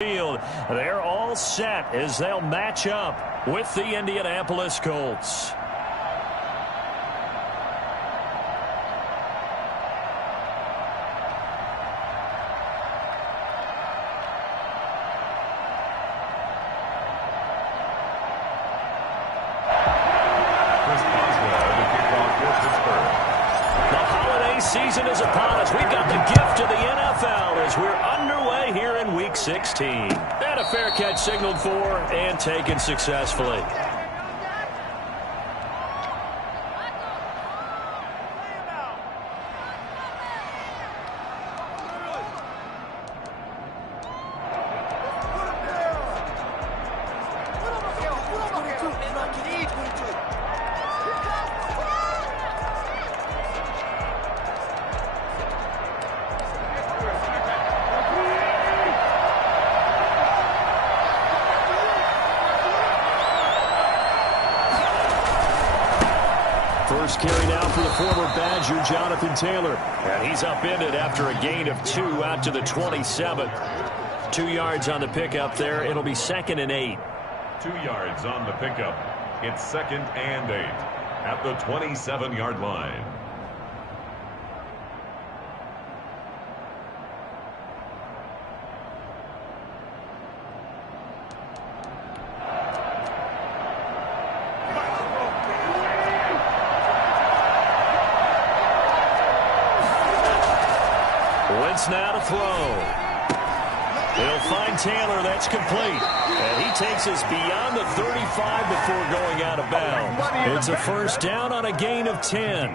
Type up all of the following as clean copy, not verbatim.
Field. They're all set as they'll match up with the Indianapolis Colts. Season is upon us. We've got the gift of the NFL as we're underway here in Week 16. And a fair catch signaled for and taken successfully. First carry now for the former Badger, Jonathan Taylor. And he's upended after a gain of 2 out to the 27. 2 yards on the pickup there. It'll be 2nd and 8. 2 yards on the pickup. It's 2nd and 8 at the 27-yard line. Now to throw. He'll find Taylor. That's complete. And he takes us beyond the 35 before going out of bounds. It's a first down on a gain of 10.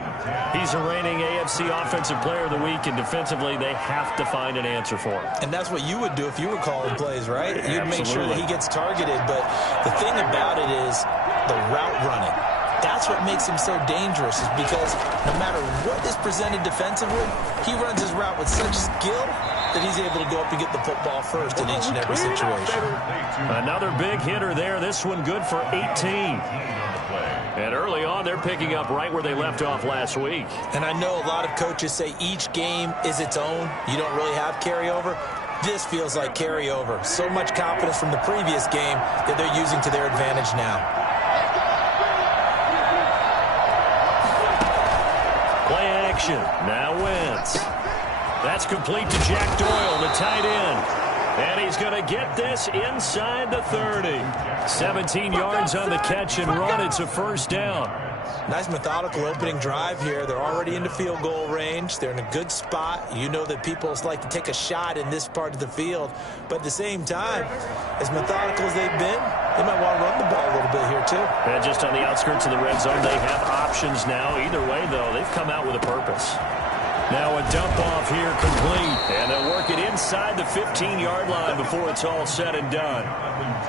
He's a reigning AFC Offensive Player of the Week, and defensively they have to find an answer for him. And that's what you would do if you were calling plays, right? You'd make sure that he gets targeted. But the thing about it is the route running. That's what makes him so dangerous, is because no matter what is presented defensively, he runs his route with such skill that he's able to go up and get the football first in each and every situation. Another big hitter there. This one good for 18. And early on, they're picking up right where they left off last week. And I know a lot of coaches say each game is its own. You don't really have carryover. This feels like carryover. So much confidence from the previous game that they're using to their advantage now. Play action. Now Wentz. That's complete to Jack Doyle, the tight end. And he's going to get this inside the 30. 17 yards on the catch and run. It's a first down. Nice methodical opening drive here. They're already into field goal range. They're in a good spot. You know that people like to take a shot in this part of the field. But at the same time, as methodical as they've been, they might want to run the ball a little bit here too. And just on the outskirts of the red zone, they have options now. Either way, though, they've come out with a purpose. Now a dump off here complete. And they'll work it inside the 15-yard line before it's all said and done.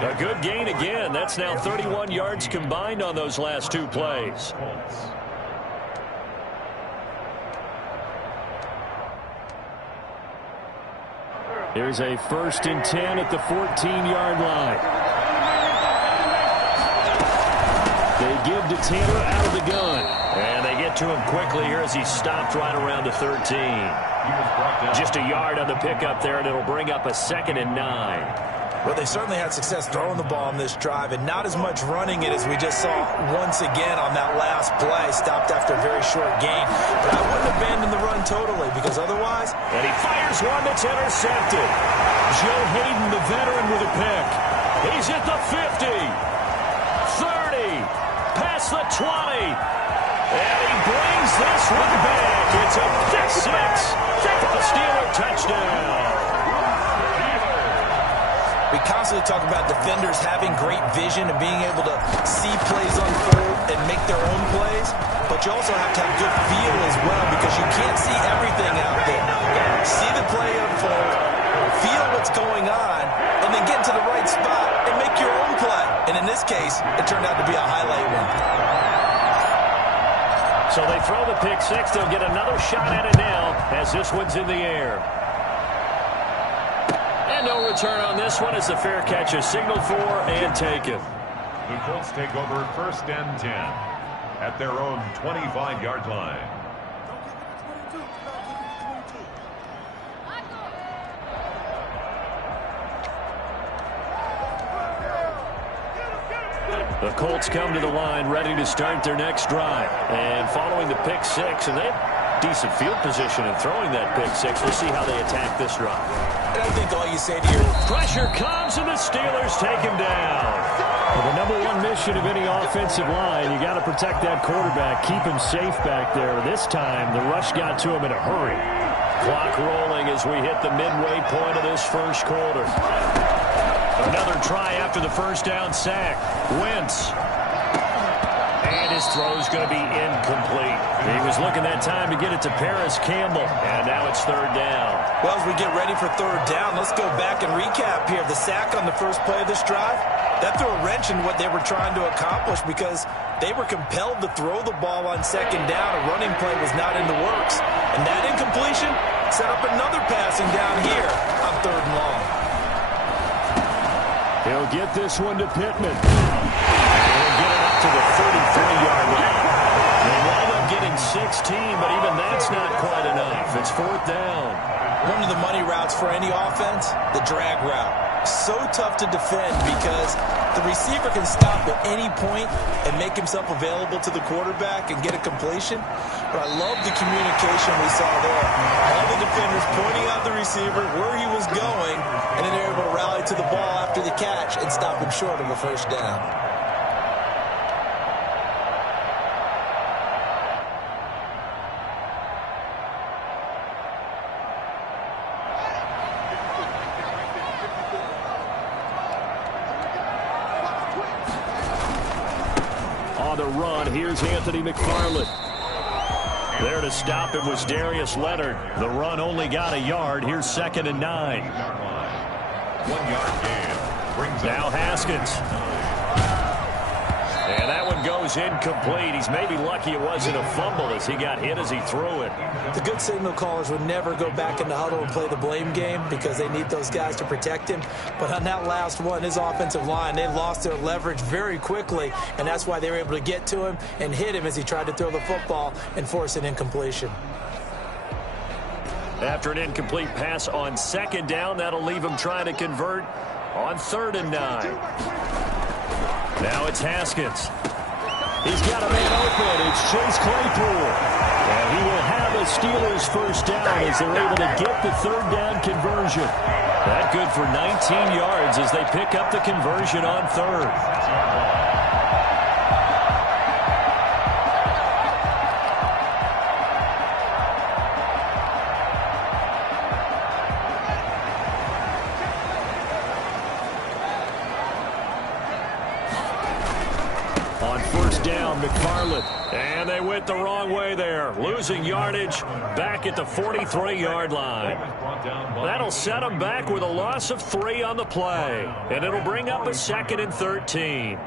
A good gain again. That's now 31 yards combined on those last 2 plays. Here's a 1st and 10 at the 14-yard line. They give to Taylor out of the gun. And they get to him quickly here as he stopped right around the 13. Just a yard on the pickup there, and it'll bring up a 2nd and 9. Well, they certainly had success throwing the ball on this drive, and not as much running it as we just saw once again on that last play. Stopped after a very short gain. But I wouldn't abandon the run totally, because otherwise... And he fires one that's intercepted. Joe Hayden, the veteran, with a pick. He's at the 50. 30. Past the 20. And he brings this one back. It's a pick 6 for the Steeler touchdown. We constantly talk about defenders having great vision and being able to see plays unfold and make their own plays. But you also have to have good feel as well, because you can't see everything out there. See the play unfold, feel what's going on, and then get to the right spot and make your own play. And in this case, it turned out to be a highlight one. So they throw the pick 6. They'll get another shot at it now as this one's in the air. And no return on this one as the fair catch is signaled for and taken. The Colts take over 1st and 10 at their own 25-yard line. The Colts come to the line ready to start their next drive. And following the pick six, and they have decent field position in throwing that pick six. We'll see how they attack this drive. And I think all you say to your pressure comes, and the Steelers take him down. Well, the number one mission of any offensive line, you got to protect that quarterback, keep him safe back there. This time, the rush got to him in a hurry. Clock rolling as we hit the midway point of this first quarter. Another try after the first down sack. Wentz. And his throw's going to be incomplete. He was looking that time to get it to Paris Campbell. And now it's third down. Well, as we get ready for third down, let's go back and recap here. The sack on the first play of this drive, that threw a wrench in what they were trying to accomplish because they were compelled to throw the ball on second down. A running play was not in the works. And that incompletion set up another passing down here on third and long. He'll get this one to Pittman. And he'll get it up to the 33-yard line. They wind up getting 16, but even that's not quite enough. It's fourth down. One of the money routes for any offense, the drag route. So tough to defend because the receiver can stop at any point and make himself available to the quarterback and get a completion. But I love the communication we saw there. All the defenders pointing out the receiver, where he was going, and then they're able to rally to the ball after the catch and stop him short of a first down. The run. Here's Anthony McFarland. There to stop it was Darius Leonard. The run only got a yard. Here's 2nd and 9. 1 yard gain. Now Haskins. And that one goes incomplete. He's maybe lucky it wasn't a fumble as he got hit as he threw it. The good signal callers would never go back in the huddle and play the blame game because they need those guys to protect him. But on that last one, his offensive line, they lost their leverage very quickly, and that's why they were able to get to him and hit him as he tried to throw the football and force an incompletion. After an incomplete pass on second down, that'll leave him trying to convert on 3rd and 9. Now it's Haskins. He's got a man open. It's Chase Claypool. And he will have a Steelers first down as they're able to get the 3rd down conversion. That good for 19 yards as they pick up the conversion on 3rd. Down McFarland, and they went the wrong way there, losing yardage back at the 43-yard line. That'll set them back with a loss of 3 on the play, and it'll bring up a 2nd and 13.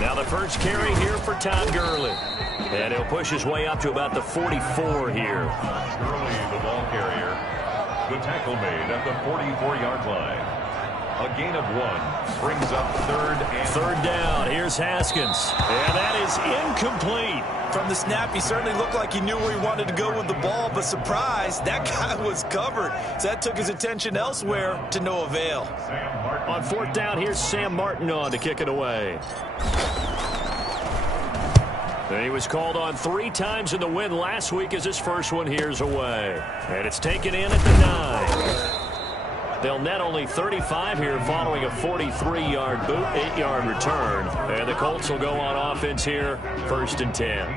Now the first carry here for Todd Gurley. And he'll push his way up to about the 44 here. Gurley, the ball carrier. The tackle made at the 44-yard line. A gain of 1 brings up 3rd down. Here's Haskins. And that is incomplete. From the snap, he certainly looked like he knew where he wanted to go with the ball, but surprise, that guy was covered. So that took his attention elsewhere to no avail. On 4th down, here's Sam Martin on to kick it away. He was called on 3 times in the win last week as his first one here's away. And it's taken in at the 9. They'll net only 35 here following a 43-yard boot, 8-yard return. And the Colts will go on offense here, 1st and 10.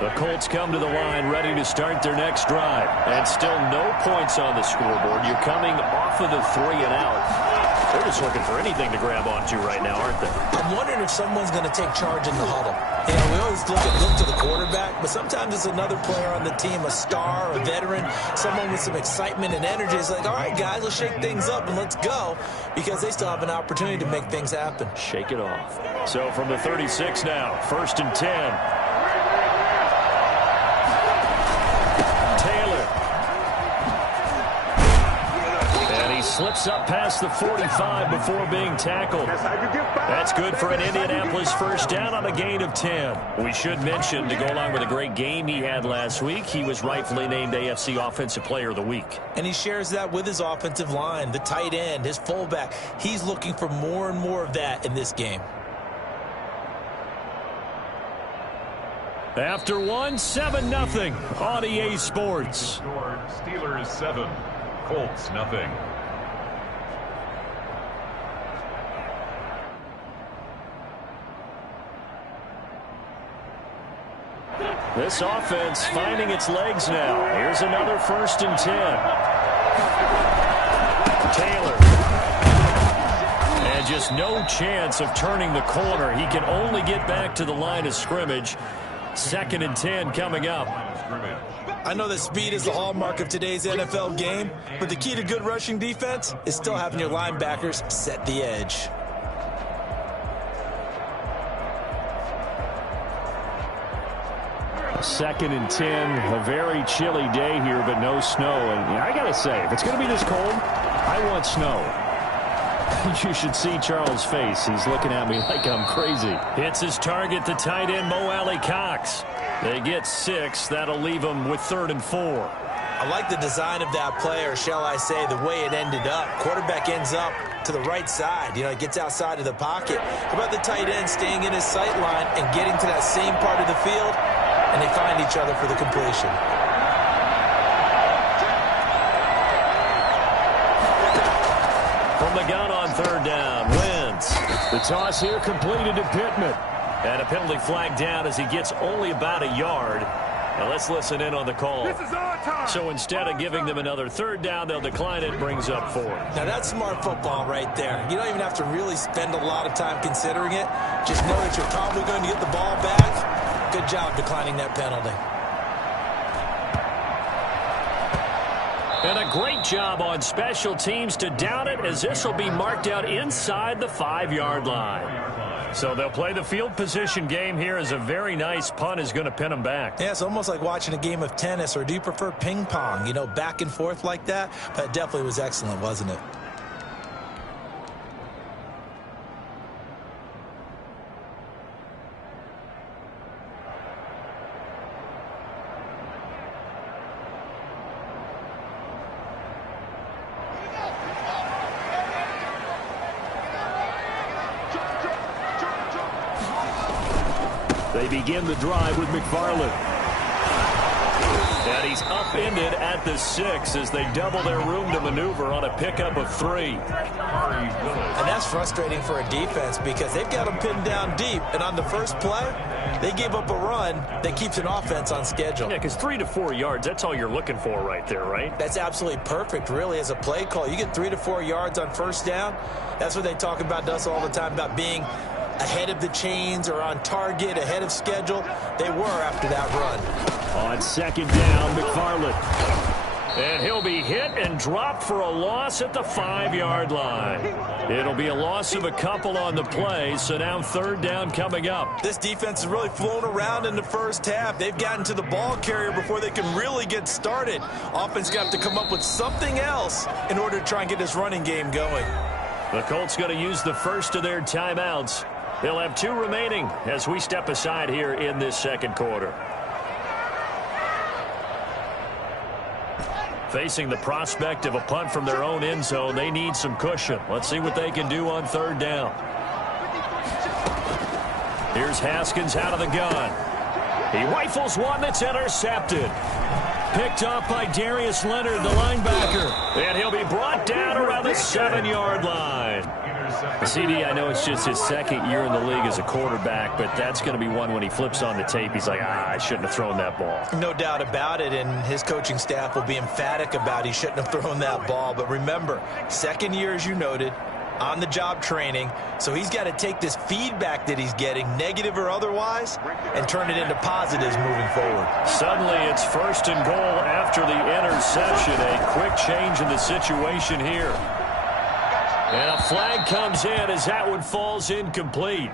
The Colts come to the line ready to start their next drive. And still no points on the scoreboard. You're coming off of the 3 and out. They're just looking for anything to grab onto right now, aren't they? I'm wondering if someone's going to take charge in the huddle. You know, we always look to the quarterback, but sometimes it's another player on the team, a star, a veteran, someone with some excitement and energy. It's like, all right, guys, let's shake things up and let's go, because they still have an opportunity to make things happen. Shake it off. So from the 36 now, 1st and 10. slips up past the 45 before being tackled. That's good for an Indianapolis first down on a gain of 10. We should mention, to go along with a great game he had last week, he was rightfully named AFC Offensive Player of the Week. And he shares that with his offensive line, the tight end, his fullback. He's looking for more and more of that in this game. After 7-0 on EA Sports. Steelers 7, Colts nothing. This offense finding its legs now. Here's another 1st and 10. Taylor. And just no chance of turning the corner. He can only get back to the line of scrimmage. 2nd and 10 coming up. I know that speed is the hallmark of today's NFL game, but the key to good rushing defense is still having your linebackers set the edge. Second and 10, a very chilly day here, but no snow. And I got to say, if it's going to be this cold, I want snow. You should see Charles' face. He's looking at me like I'm crazy. Hits his target, the tight end, Mo Alley-Cox. They get 6. That'll leave them with 3rd and 4. I like the design of that play, or shall I say the way it ended up. Quarterback ends up to the right side. It gets outside of the pocket. How about the tight end staying in his sight line and getting to that same part of the field, and they find each other for the completion. From the gun on 3rd down, Wentz. The toss here completed to Pittman. And a penalty flag down as he gets only about a yard. Now let's listen in on the call. This is our time. So instead of giving them another 3rd down, they'll decline it. Brings up 4. Now that's smart football right there. You don't even have to really spend a lot of time considering it. Just know that you're probably going to get the ball back. Good job declining that penalty. And a great job on special teams to down it, as this will be marked out inside the 5-yard line. So they'll play the field position game here, as a very nice punt is going to pin them back. Yeah, it's almost like watching a game of tennis, or do you prefer ping pong? Back and forth like that. But it definitely was excellent, wasn't it? They begin the drive with McFarland. And he's upended at the 6 as they double their room to maneuver on a pickup of 3. And that's frustrating for a defense, because they've got them pinned down deep. And on the first play, they gave up a run that keeps an offense on schedule. Yeah, because 3 to 4 yards, that's all you're looking for right there, right? That's absolutely perfect, really, as a play call. You get 3 to 4 yards on first down. That's what they talk about us all the time, about being ahead of the chains or on target, ahead of schedule. They were after that run. On 2nd down, McFarland. And he'll be hit and dropped for a loss at the 5-yard line. It'll be a loss of a couple on the play, so now 3rd down coming up. This defense has really flown around in the first half. They've gotten to the ball carrier before they can really get started. Offense got to come up with something else in order to try and get this running game going. The Colts going to use the first of their timeouts. They'll have 2 remaining as we step aside here in this 2nd quarter. Facing the prospect of a punt from their own end zone, they need some cushion. Let's see what they can do on 3rd down. Here's Haskins out of the gun. He rifles one that's intercepted. Picked up by Darius Leonard, the linebacker. And he'll be brought down around the 7-yard line. CD, I know it's just his 2nd year in the league as a quarterback, but that's going to be one when he flips on the tape, he's like, I shouldn't have thrown that ball. No doubt about it, and his coaching staff will be emphatic about he shouldn't have thrown that ball. But remember, 2nd year, as you noted, on-the-job training, so he's got to take this feedback that he's getting, negative or otherwise, and turn it into positives moving forward. Suddenly, it's 1st and goal after the interception. A quick change in the situation here. And a flag comes in as that one falls incomplete.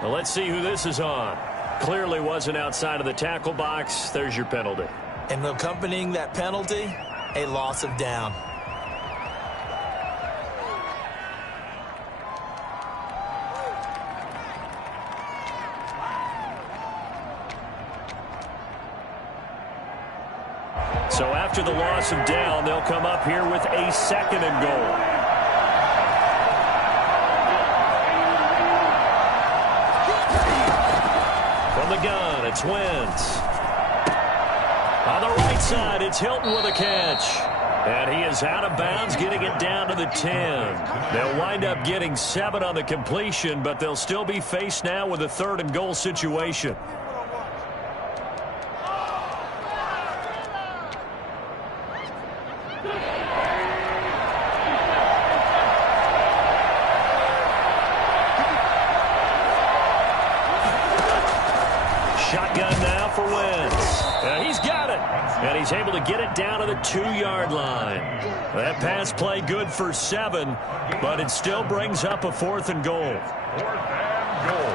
Well, let's see who this is on. Clearly wasn't outside of the tackle box. There's your penalty. And accompanying that penalty, a loss of down. So after the loss of down, they'll come up here with a 2nd and goal. From the gun, it's Wentz. On the right side, it's Hilton with a catch. And he is out of bounds, getting it down to the 10. They'll wind up getting 7 on the completion, but they'll still be faced now with a 3rd and goal situation. Shotgun now for Wentz. And he's got it. And he's able to get it down to the 2-yard line. That pass play good for 7, but it still brings up a 4th and goal. 4th and goal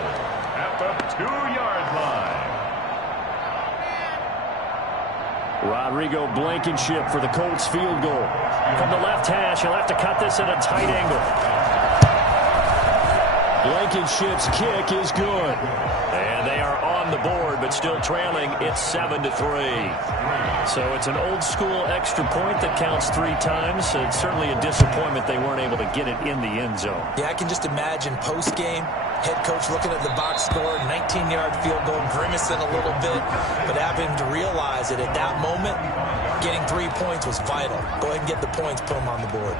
at the 2-yard line. Rodrigo Blankenship for the Colts field goal. From the left hash, he'll have to cut this at a tight angle. Blankenship's kick is good. And they are on the board, but still trailing. It's 7-3. So it's an old-school extra point that counts 3 times. It's certainly a disappointment they weren't able to get it in the end zone. Yeah, I can just imagine post-game, head coach looking at the box score, 19-yard field goal, grimacing a little bit, but having to realize that at that moment, getting 3 points was vital. Go ahead and get the points, put them on the board.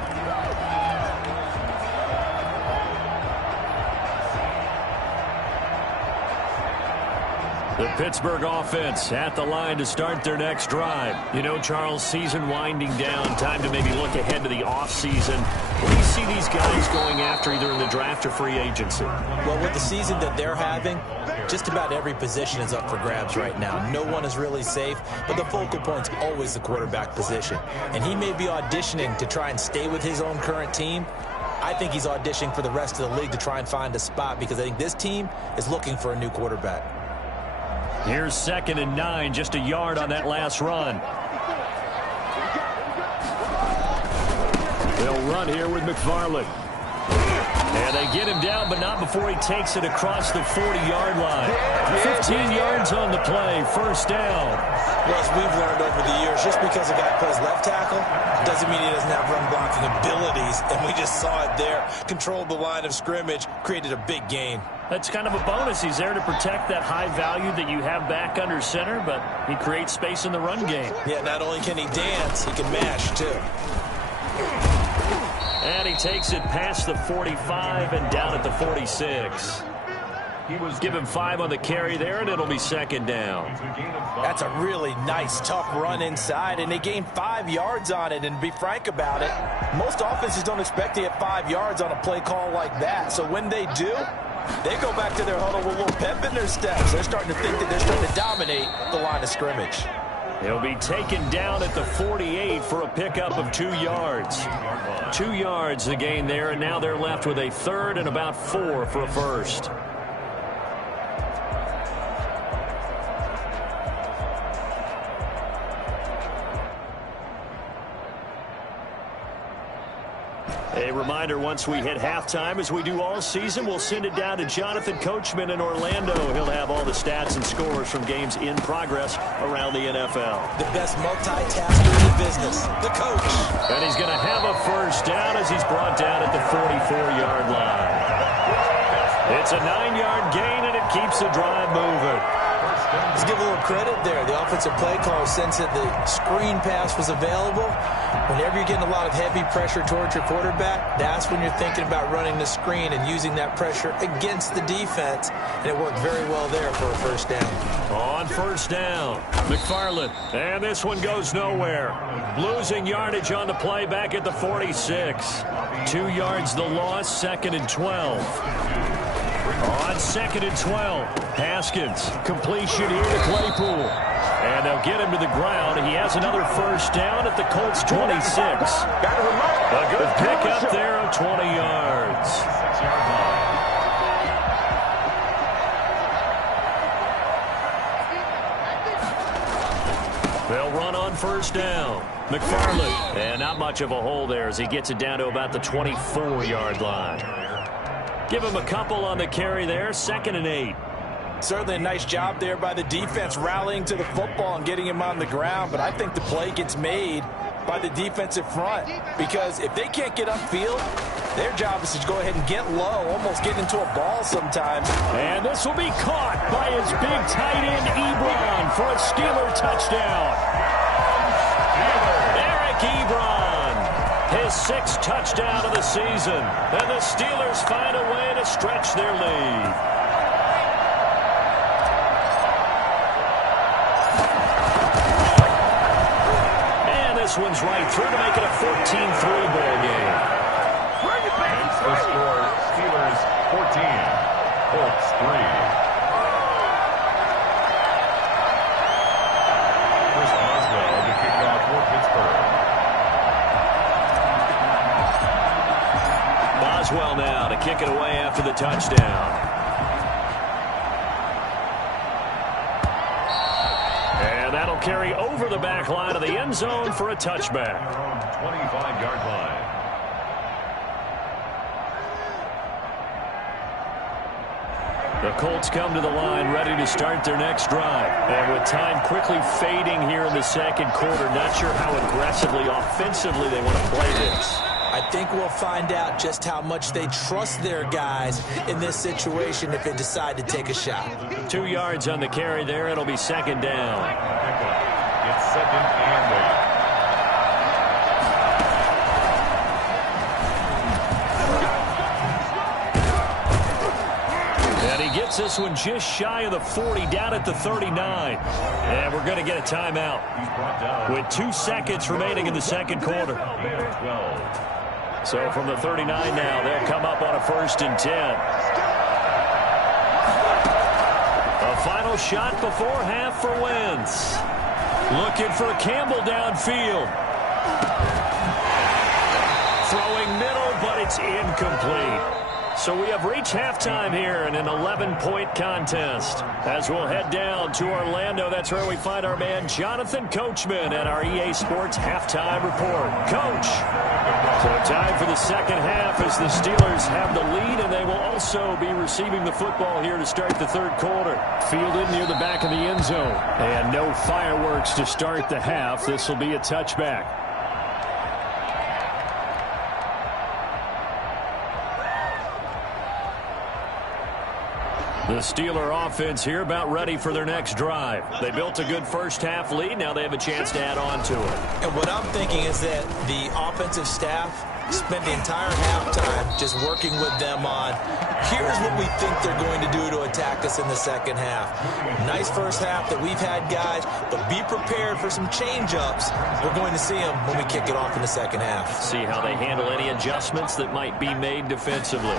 The Pittsburgh offense at the line to start their next drive. You know, Charles, season winding down, time to maybe look ahead to the offseason. What do you see these guys going after either in the draft or free agency? Well, with the season that they're having, just about every position is up for grabs right now. No one is really safe, but the focal point's always the quarterback position. And he may be auditioning to try and stay with his own current team. I think he's auditioning for the rest of the league to try and find a spot because I think this team is looking for a new quarterback. Here's 2nd and 9, just a yard on that last run. They'll run here with McFarland. And they get him down, but not before he takes it across the 40-yard line. 15 yards on the play, 1st down. Well, as we've learned over the years, just because a guy plays left tackle doesn't mean he doesn't have run-blocking abilities, and we just saw it there. Controlled the line of scrimmage, created a big gain. That's kind of a bonus. He's there to protect that high value that you have back under center, but he creates space in the run game. Yeah, not only can he dance, he can mash, too. And he takes it past the 45 and down at the 46. Give him 5 on the carry there, and it'll be 2nd down. That's a really nice, tough run inside, and they gained 5 yards on it. And to be frank about it, most offenses don't expect to get 5 yards on a play call like that. So when they do, they go back to their huddle with a little pep in their steps. They're starting to think that they're starting to dominate the line of scrimmage. He'll be taken down at the 48 for a pickup of 2 yards. 2 yards the gain there, and now they're left with a 3rd and about 4 for a 1st. A reminder, once we hit halftime, as we do all season, we'll send it down to Jonathan Coachman in Orlando. He'll have all the stats and scores from games in progress around the NFL. The best multitasker in the business, the coach. And he's going to have a 1st down as he's brought down at the 44-yard line. It's a 9-yard gain, and it keeps the drive moving. Let's give a little credit there. The offensive play caller, since that the screen pass was available, whenever you're getting a lot of heavy pressure towards your quarterback, that's when you're thinking about running the screen and using that pressure against the defense. And it worked very well there for a 1st down. On 1st down, McFarland. And this one goes nowhere. Losing yardage on the play back at the 46. 2 yards the loss, 2nd and 12. On 2nd and 12, Haskins, completion here to Claypool. And they'll get him to the ground. He has another 1st down at the Colts 26. A good pickup there of 20 yards. They'll run on 1st down. McFarland. And not much of a hole there as he gets it down to about the 24-yard line. Give him a couple on the carry there, 2nd and 8. Certainly a nice job there by the defense rallying to the football and getting him on the ground, but I think the play gets made by the defensive front because if they can't get upfield, their job is to go ahead and get low, almost get into a ball sometimes. And this will be caught by his big tight end, Ebron, for a Steeler touchdown. Eric Ebron, his 6th touchdown of the season. And the Steelers find a way to stretch their lead. This one's right through to make it a 14-3 ball game. Hence the score, Steelers 14, Colts 3. Chris Boswell to kick off for Pittsburgh. Boswell now to kick it away after the touchdown. That'll carry over the back line of the end zone for a touchback. 25-yard line. The Colts come to the line ready to start their next drive. And with time quickly fading here in the second quarter, not sure how aggressively, offensively they want to play this. I think we'll find out just how much they trust their guys in this situation if they decide to take a shot. 2 yards on the carry there. It'll be second down. It's second and 8. And he gets this one just shy of the 40, down at the 39. And we're going to get a timeout with 2 seconds remaining in the second quarter. 12. So from the 39 now, they'll come up on a 1st and 10. A final shot before half for Wentz. Looking for Campbell downfield. Throwing middle, but it's incomplete. So we have reached halftime here in an 11-point contest. As we'll head down to Orlando, that's where we find our man Jonathan Coachman at our EA Sports Halftime Report. Coach, so time for the second half as the Steelers have the lead, and they will also be receiving the football here to start the third quarter. Fielded near the back of the end zone. And no fireworks to start the half. This will be a touchback. The Steeler offense here about ready for their next drive. They built a good first half lead. Now they have a chance to add on to it. And what I'm thinking is that the offensive staff spent the entire halftime just working with them on, here's what we think they're going to do to attack us in the second half. Nice first half that we've had, guys, but be prepared for some change-ups. We're going to see them when we kick it off in the second half. See how they handle any adjustments that might be made defensively.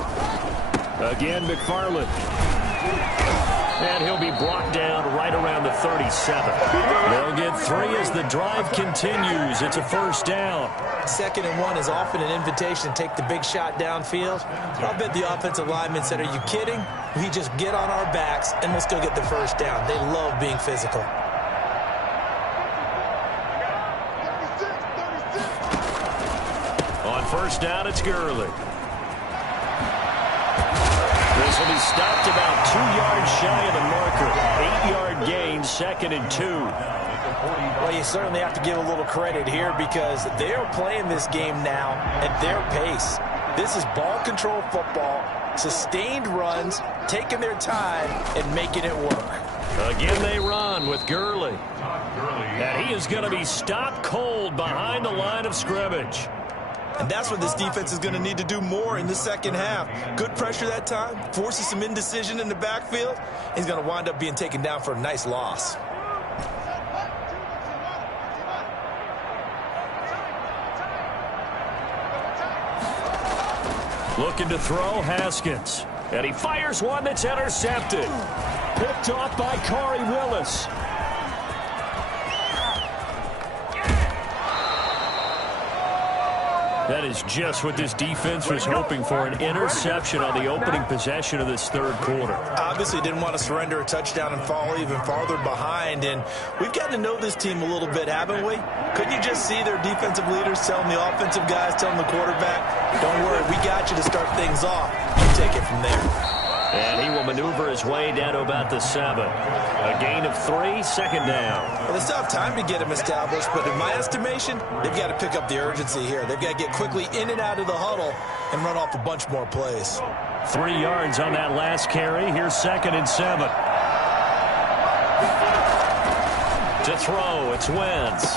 Again, McFarland. And he'll be brought down right around the 37. They'll get 3 as the drive continues. It's a first down. 2nd and 1 is often an invitation to take the big shot downfield. I'll bet the offensive lineman said, are you kidding? We just get on our backs and let's go get the first down. They love being physical. On first down, it's Gurley. This will be stopped about 2 yards shy of the marker. 8-yard gain, 2nd and 2. Well, you certainly have to give a little credit here because they are playing this game now at their pace. This is ball control football, sustained runs, taking their time and making it work. Again, they run with Gurley. And he is going to be stopped cold behind the line of scrimmage. And that's what this defense is going to need to do more in the second half. Good pressure that time, forces some indecision in the backfield. He's going to wind up being taken down for a nice loss. Looking to throw, Haskins. And he fires one that's intercepted. Picked off by Corey Willis. That is just what this defense was hoping for, an interception on the opening possession of this third quarter. Obviously didn't want to surrender a touchdown and fall even farther behind, and we've gotten to know this team a little bit, haven't we? Couldn't you just see their defensive leaders telling the offensive guys, telling the quarterback, don't worry, we got you to start things off. You take it from there. And he will maneuver his way down to about the 7. A gain of 3, second down. Well, they still have time to get him established, but in my estimation, they've got to pick up the urgency here. They've got to get quickly in and out of the huddle and run off a bunch more plays. 3 yards on that last carry. Here's 2nd and 7. To throw, it's Wentz.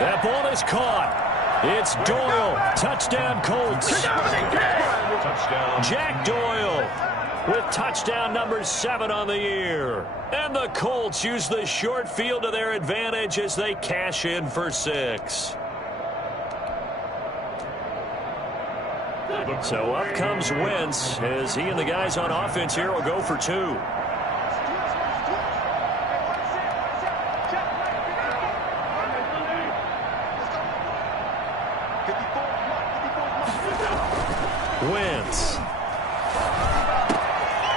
That ball is caught. It's Doyle. Touchdown, Colts. Touchdown. Jack Doyle with touchdown number 7 on the year. And the Colts use the short field to their advantage as they cash in for 6. So up comes Wentz as he and the guys on offense here will go for 2. Wentz.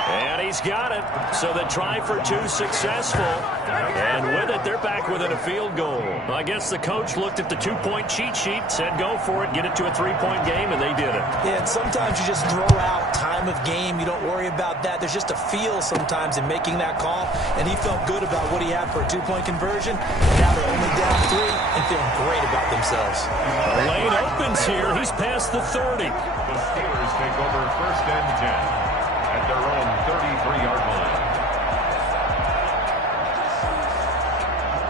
And he's got it. So the try for 2 successful. And with it, they're back within a field goal. I guess the coach looked at the 2-point cheat sheet, said go for it, get it to a 3-point game, and they did it. Yeah, and sometimes you just throw out time of game. You don't worry about that. There's just a feel sometimes in making that call, and he felt good about what he had for a 2-point conversion. Now they're only down 3 and feeling great about themselves. A lane opens here. He's past the 30. The Steelers take over 1st and 10 at their own 33-yard line.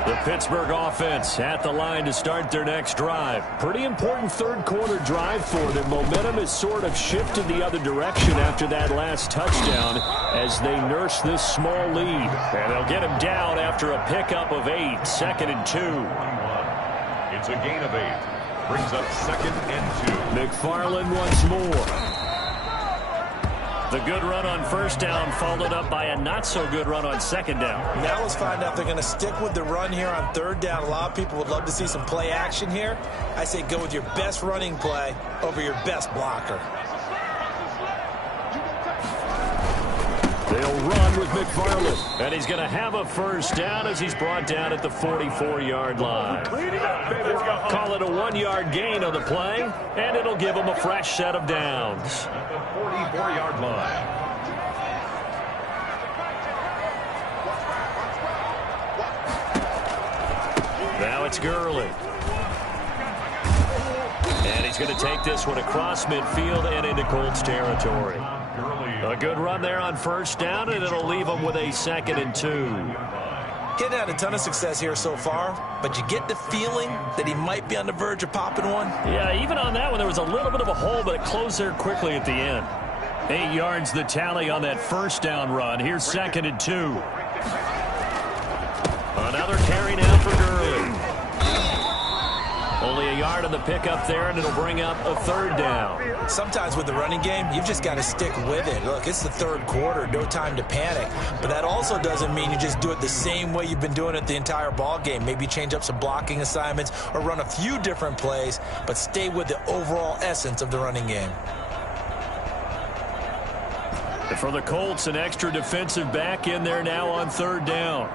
The Pittsburgh offense at the line to start their next drive. Pretty important third-quarter drive for them. Momentum has sort of shifted the other direction after that last touchdown as they nurse this small lead. And they'll get him down after a pickup of 8, 2nd and 2. It's a gain of 8. Brings up 2nd and 2. McFarland once more. The good run on 1st down followed up by a not-so-good run on 2nd down. Now let's find out if they're going to stick with the run here on 3rd down. A lot of people would love to see some play action here. I say go with your best running play over your best blocker. They'll run with McFarland. And he's going to have a 1st down as he's brought down at the 44-yard line. Call it a 1-yard gain on the play, and it'll give him a fresh set of downs. At the 44-yard line. Now it's Gurley. And he's going to take this one across midfield and into Colts territory. A good run there on 1st down, and it'll leave him with a 2nd and 2. Getting had a ton of success here so far, but you get the feeling that he might be on the verge of popping one. Yeah, even on that one, there was a little bit of a hole, but it closed there quickly at the end. 8 yards the tally on that 1st down run. Here's 2nd and 2. Another carry now for Gurley. Only a yard on the pickup there, and it'll bring up a 3rd down. Sometimes with the running game, you've just got to stick with it. Look, it's the 3rd quarter, no time to panic. But that also doesn't mean you just do it the same way you've been doing it the entire ball game. Maybe change up some blocking assignments or run a few different plays, but stay with the overall essence of the running game. For the Colts, an extra defensive back in there now on 3rd down.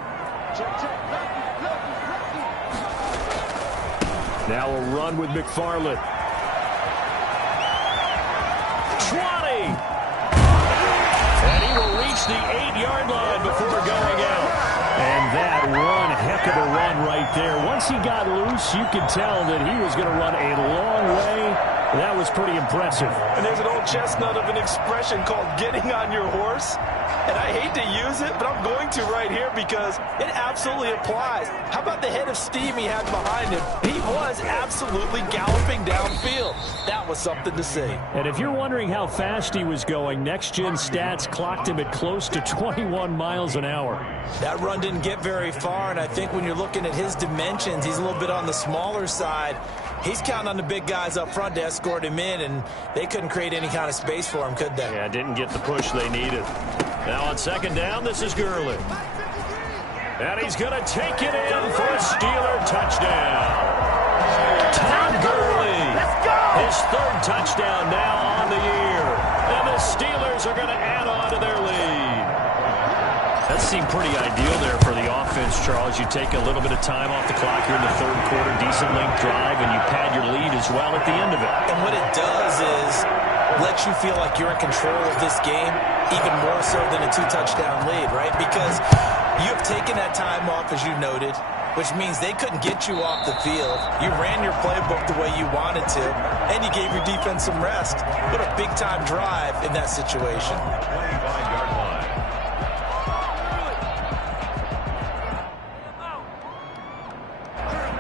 Now a run with McFarland. 20! And he will reach the 8-yard line before going out. And that one heck of a run right there. Once he got loose, you could tell that he was going to run a long way. That was pretty impressive. And there's an old chestnut of an expression called getting on your horse. And I hate to use it, but I'm going to right here because it absolutely applies. How about the head of steam he had behind him? He was absolutely galloping downfield. That was something to see. And if you're wondering how fast he was going, next-gen stats clocked him at close to 21 miles an hour. That run didn't get very far, and I think when you're looking at his dimensions, he's a little bit on the smaller side. He's counting on the big guys up front to escort him in, and they couldn't create any kind of space for him, could they? Yeah, didn't get the push they needed. Now on 2nd down, this is Gurley. And he's going to take it in for a Steeler touchdown. Todd Gurley. His 3rd touchdown now on the year. And the Steelers are going to add on to their lead. That seemed pretty ideal there for the offense, Charles. You take a little bit of time off the clock here in the 3rd quarter, decent length drive, and you pad your lead as well at the end of it. And what it does is lets you feel like you're in control of this game, even more so than a 2-touchdown lead, right? Because you've taken that time off, as you noted, which means they couldn't get you off the field. You ran your playbook the way you wanted to, and you gave your defense some rest. What a big-time drive in that situation. 25-yard line.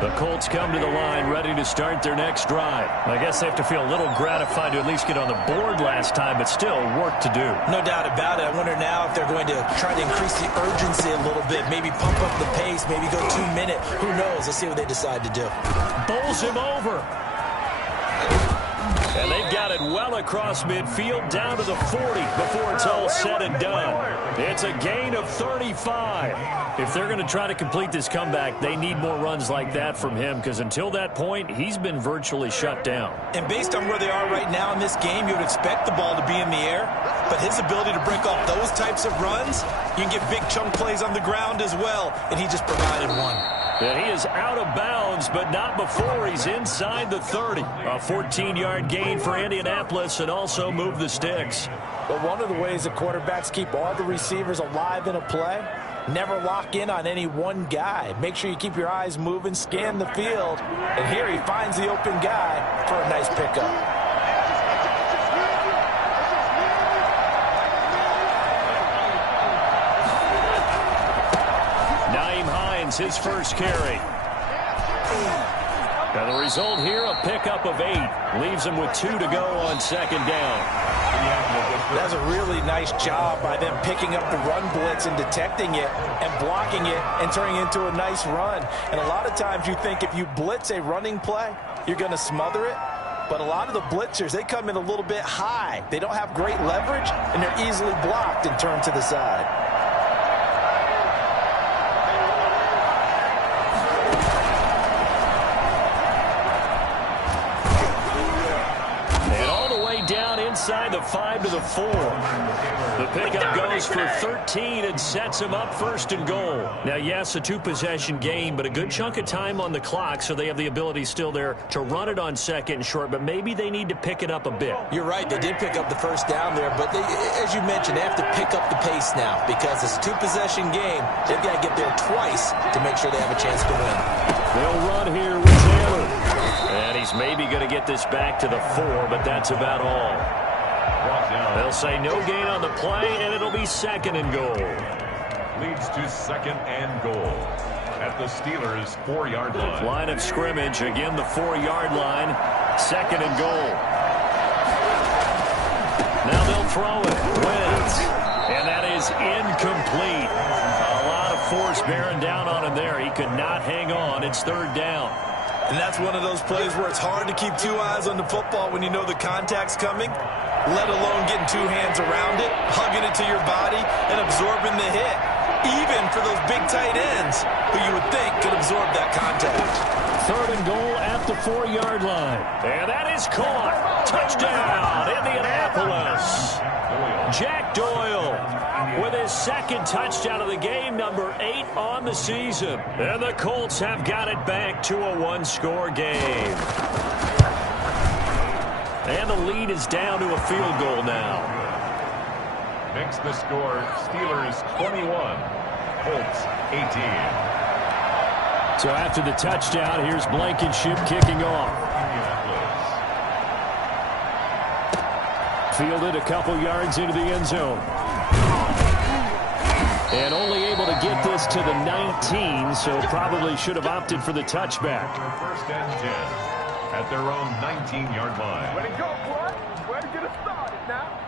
The Colts come to the line ready to start their next drive. I guess they have to feel a little gratified to at least get on the board last time, but still work to do. No doubt about it. I wonder now if they're going to try to increase the urgency a little bit, maybe pump up the pace, maybe go 2-minute. Who knows? Let's see what they decide to do. Bowls him over. And they've got it well across midfield down to the 40 before it's all said and done. It's a gain of 35. If they're going to try to complete this comeback, they need more runs like that from him, because until that point, he's been virtually shut down. And based on where they are right now in this game, you would expect the ball to be in the air. But his ability to break off those types of runs, you can get big chunk plays on the ground as well. And he just provided one. And he is out of bounds, but not before he's inside the 30. A 14-yard gain for Indianapolis, and also move the sticks. But one of the ways that quarterbacks keep all the receivers alive in a play, never lock in on any one guy. Make sure you keep your eyes moving, scan the field. And here he finds the open guy for a nice pickup. His first carry. And the result here, a pickup of 8. Leaves him with 2 to go on second down. That's a really nice job by them picking up the run blitz and detecting it and blocking it and turning it into a nice run. And a lot of times you think if you blitz a running play, you're going to smother it. But a lot of the blitzers, they come in a little bit high. They don't have great leverage, and they're easily blocked and turned to the side. Inside the 5 to the 4. The pickup goes for 13 and sets him up first and goal. Now, yes, a 2-possession game, but a good chunk of time on the clock, so they have the ability still there to run it on second and short, but maybe they need to pick it up a bit. You're right. They did pick up the first down there, but they, as you mentioned, they have to pick up the pace now because it's a 2-possession game. They've got to get there twice to make sure they have a chance to win. They'll run here with Taylor. And he's maybe going to get this back to the 4, but that's about all. They'll say no gain on the play, and it'll be second and goal. Leads to second and goal at the Steelers' 4-yard line. Line of scrimmage, again the 4-yard line. Second and goal. Now they'll throw it. Wentz. And that is incomplete. A lot of force bearing down on him there. He could not hang on. It's third down. And that's one of those plays where it's hard to keep 2 eyes on the football when you know the contact's coming, let alone getting 2 hands around it, hugging it to your body, and absorbing the hit. Even for those big tight ends who you would think could absorb that contact. Third and goal at the 4-yard line. And that is caught. Touchdown, Indianapolis. Jack Doyle with his second touchdown of the game, number 8 on the season. And the Colts have got it back to a 1-score game. And the lead is down to a field goal now. Makes the score Steelers 21, Colts 18. So after the touchdown, here's Blankenship kicking off. Fielded a couple yards into the end zone. And only able to get this to the 19, so probably should have opted for the touchback. First and 10 at their own 19-yard line. Way to go, boy. Way to get us started now.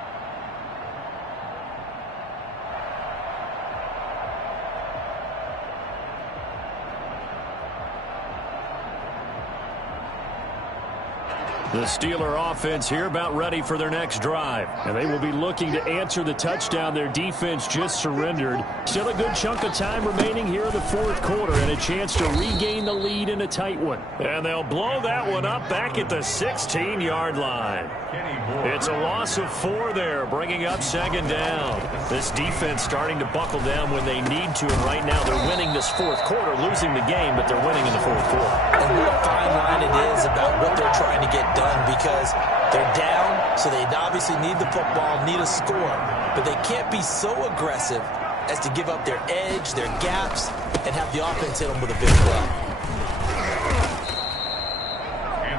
The Steeler offense here about ready for their next drive. And they will be looking to answer the touchdown their defense just surrendered. Still a good chunk of time remaining here in the fourth quarter and a chance to regain the lead in a tight one. And they'll blow that one up back at the 16-yard line. It's a loss of 4 there, bringing up second down. This defense starting to buckle down when they need to, and right now they're winning this fourth quarter, losing the game, but they're winning in the fourth quarter. And what a fine line it is about what they're trying to get done. And because they're down, so they obviously need the football, need a score. But they can't be so aggressive as to give up their edge, their gaps, and have the offense hit them with a big play.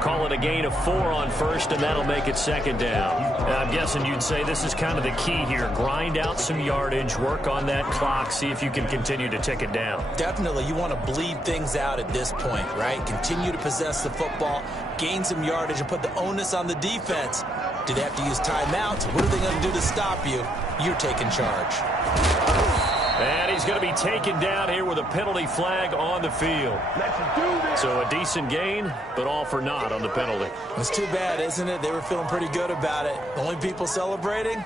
Call it a gain of 4 on first, and that'll make it second down. And I'm guessing you'd say this is kind of the key here. Grind out some yardage, work on that clock, see if you can continue to tick it down. Definitely. You want to bleed things out at this point, right? Continue to possess the football, gain some yardage, and put the onus on the defense. Do they have to use timeouts? What are they going to do to stop you? You're taking charge. And he's going to be taken down here with a penalty flag on the field. So a decent gain, but all for naught on the penalty. It's too bad, isn't it? They were feeling pretty good about it. The only people celebrating?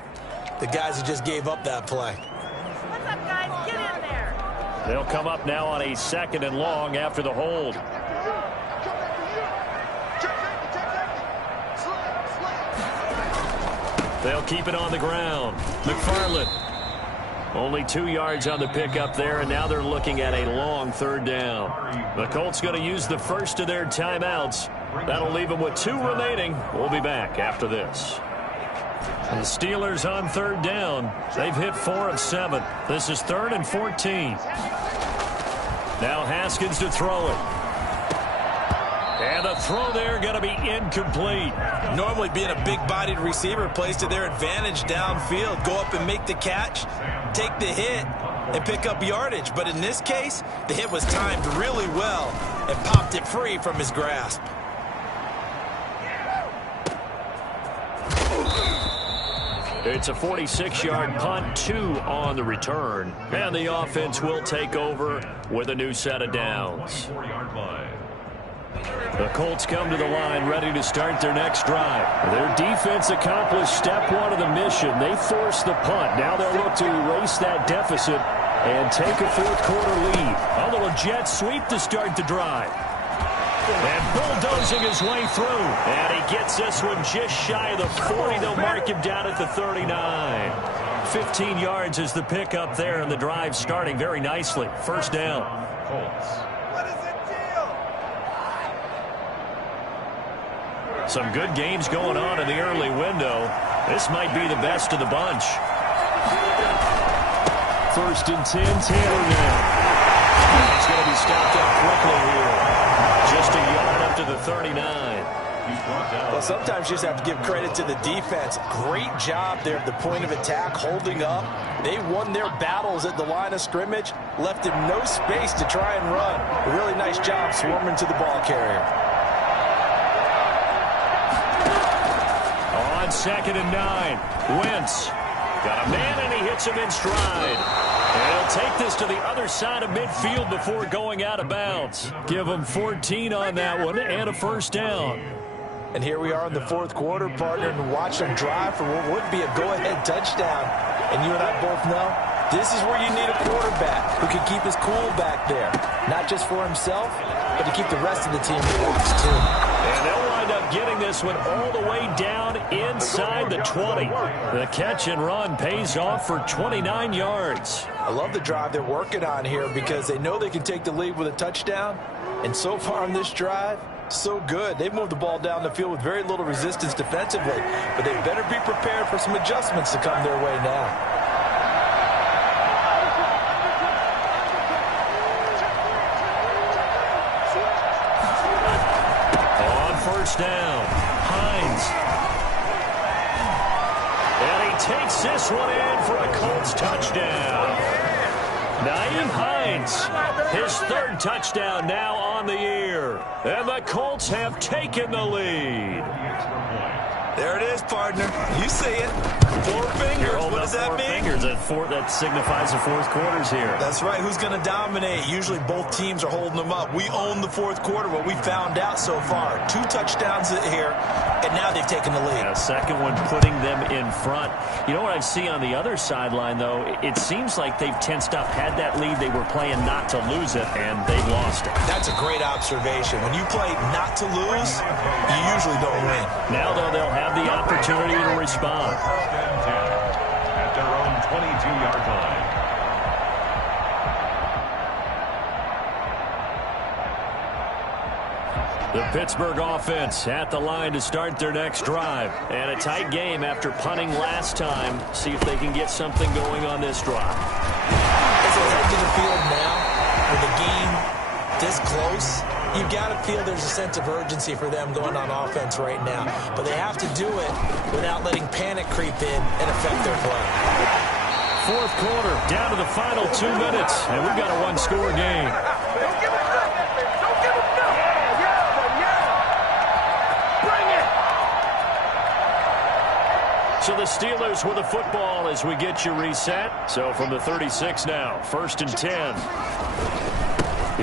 The guys who just gave up that play. What's up, guys? Get in there. They'll come up now on a 2nd and long after the hold. They'll keep it on the ground. McFarland. Only 2 yards on the pickup there, and now they're looking at a long 3rd down. The Colts going to use the first of their timeouts. That'll leave them with 2 remaining. We'll be back after this. And the Steelers on 3rd down. They've hit 4 of 7. This is 3rd and 14. Now Haskins to throw it. And the throw there going to be incomplete. Normally being a big-bodied receiver plays to their advantage downfield. Go up and make the catch, take the hit, and pick up yardage. But in this case, the hit was timed really well and popped it free from his grasp. It's a 46-yard punt, 2 on the return. And the offense will take over with a new set of downs. The Colts come to the line ready to start their next drive. Their defense accomplished step 1 of the mission. They forced the punt. Now they'll look to erase that deficit and take a 4th quarter lead. A little jet sweep to start the drive. And bulldozing his way through. And he gets this one just shy of the 40. They'll mark him down at the 39. 15 yards is the pickup there, and the drive starting very nicely. 1st down. Colts. Some good games going on in the early window. This might be the best of the bunch. 1st and 10, Taylor now. He's going to be stopped up quickly here. Just a yard up to the 39. Well, sometimes you just have to give credit to the defense. Great job there at the point of attack, holding up. They won their battles at the line of scrimmage, left him no space to try and run. A really nice job swarming to the ball carrier. On 2nd and 9, Wentz got a man, and he hits him in stride. And he'll take this to the other side of midfield before going out of bounds. Give him 14 on that one and a 1st down. And here we are in the 4th quarter, partner, and watch them drive for what would be a go-ahead touchdown. And you and I both know this is where you need a quarterback who can keep his cool back there. Not just for himself, but to keep the rest of the team relaxed, too. And they'll wind up getting this one all the way down inside the 20. The catch and run pays off for 29 yards. I love the drive they're working on here because they know they can take the lead with a touchdown. And so far on this drive, so good. They've moved the ball down the field with very little resistance defensively, but they better be prepared for some adjustments to come their way now. Down. Hines. And he takes this one in for a Colts touchdown. Nyheim Hines, his 3rd touchdown now on the year. And the Colts have taken the lead. There it is, partner. You see it. 4 fingers. What does that mean? 4 fingers. That signifies the 4th quarter's here. That's right. Who's going to dominate? Usually both teams are holding them up. We own the 4th quarter, what we found out so far. 2 touchdowns here, and now they've taken the lead. A 2nd one putting them in front. You know what I see on the other sideline, though? It seems like they've tensed up, had that lead. They were playing not to lose it, and they've lost it. That's a great observation. When you play not to lose, you usually don't win. Now, though, they'll have the opportunity to respond. At their own 22-yard line. The Pittsburgh offense at the line to start their next drive. And a tight game after punting last time. See if they can get something going on this drive. As they head to the field now, with the game this close, you've got to feel there's a sense of urgency for them going on offense right now. But they have to do it without letting panic creep in and affect their play. Fourth quarter, down to the final 2 minutes, and we've got a one-score game. Don't give us nothing. Don't give us nothing. Bring it. So the Steelers with the football as we get you reset. So from the 36 now, 1st and 10.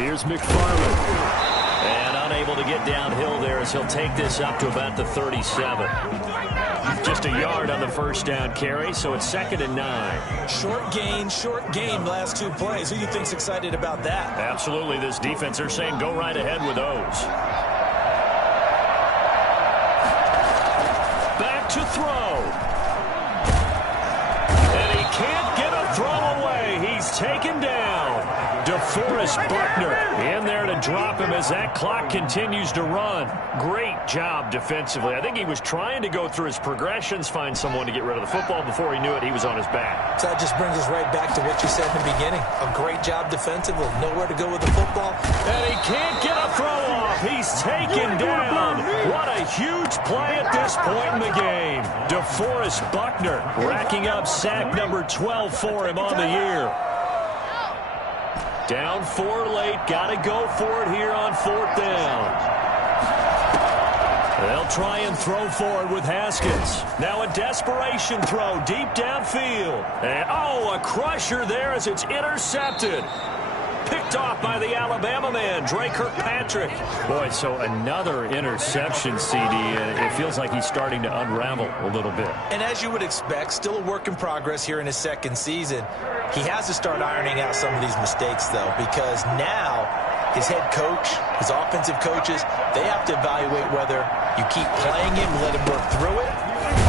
Here's McFarland. And unable to get downhill there as he'll take this up to about the 37. Just a yard on the first down carry, so it's 2nd and 9. Short gain last 2 plays. Who do you think's excited about that? Absolutely. This defense, they're saying go right ahead with those. Back to throw. And he can't get a throw away. He's taken down. DeForest Buckner in there to drop him as that clock continues to run. Great job defensively. I think he was trying to go through his progressions, find someone to get rid of the football. Before he knew it, he was on his back. So that just brings us right back to what you said in the beginning. A great job defensively. Nowhere to go with the football. And he can't get a throw off. He's taken down. What a huge play at this point in the game. DeForest Buckner racking up sack number 12 for him on the year. Down 4 late. Got to go for it here on 4th down. They'll try and throw forward with Haskins. Now a desperation throw deep downfield. And, oh, a crusher there as it's intercepted. Picked off by the Alabama man, Dre Kirkpatrick. Boy, so another interception, CD, and it feels like he's starting to unravel a little bit. And as you would expect, still a work in progress here in his 2nd season. He has to start ironing out some of these mistakes, though, because now his head coach, his offensive coaches, they have to evaluate whether you keep playing him, let him work through it,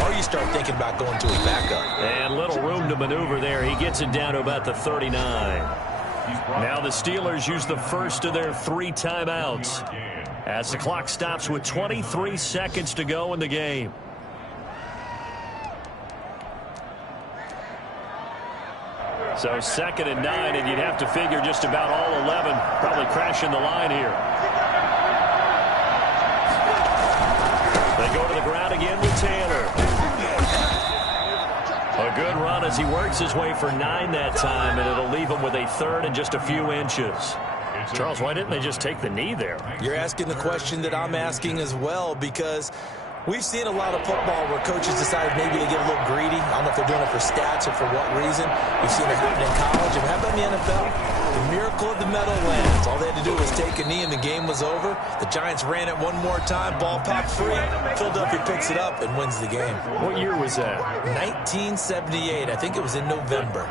or you start thinking about going to his backup. And little room to maneuver there. He gets it down to about the 39. Now the Steelers use the first of their 3 timeouts as the clock stops with 23 seconds to go in the game. So 2nd and 9, and you'd have to figure just about all 11 probably crashing the line here. They go to the ground again with Taylor. A good run as he works his way for 9 that time, and it'll leave him with a 3rd and just a few inches. Charles, why didn't they just take the knee there? You're asking the question that I'm asking as well, because we've seen a lot of football where coaches decide maybe they get a little greedy. I don't know if they're doing it for stats or for what reason. We've seen it happen in college. And how about in the NFL? The miracle of the Meadowlands. All they had to do was take a knee and the game was over. The Giants ran it one more time. Ball popped free. Philadelphia picks it up and wins the game. What year was that? 1978. I think it was in November.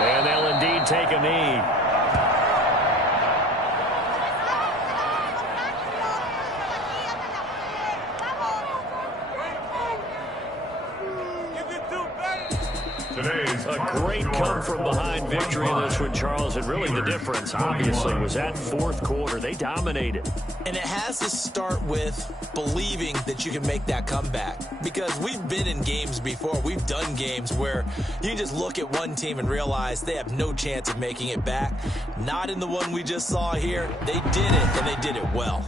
And they'll indeed take a knee. A great come-from-behind victory in this one, Charles. And really the difference, obviously, was that 4th quarter. They dominated. And it has to start with believing that you can make that comeback. Because we've been in games before. We've done games where you can just look at one team and realize they have no chance of making it back. Not in the one we just saw here. They did it, and they did it well.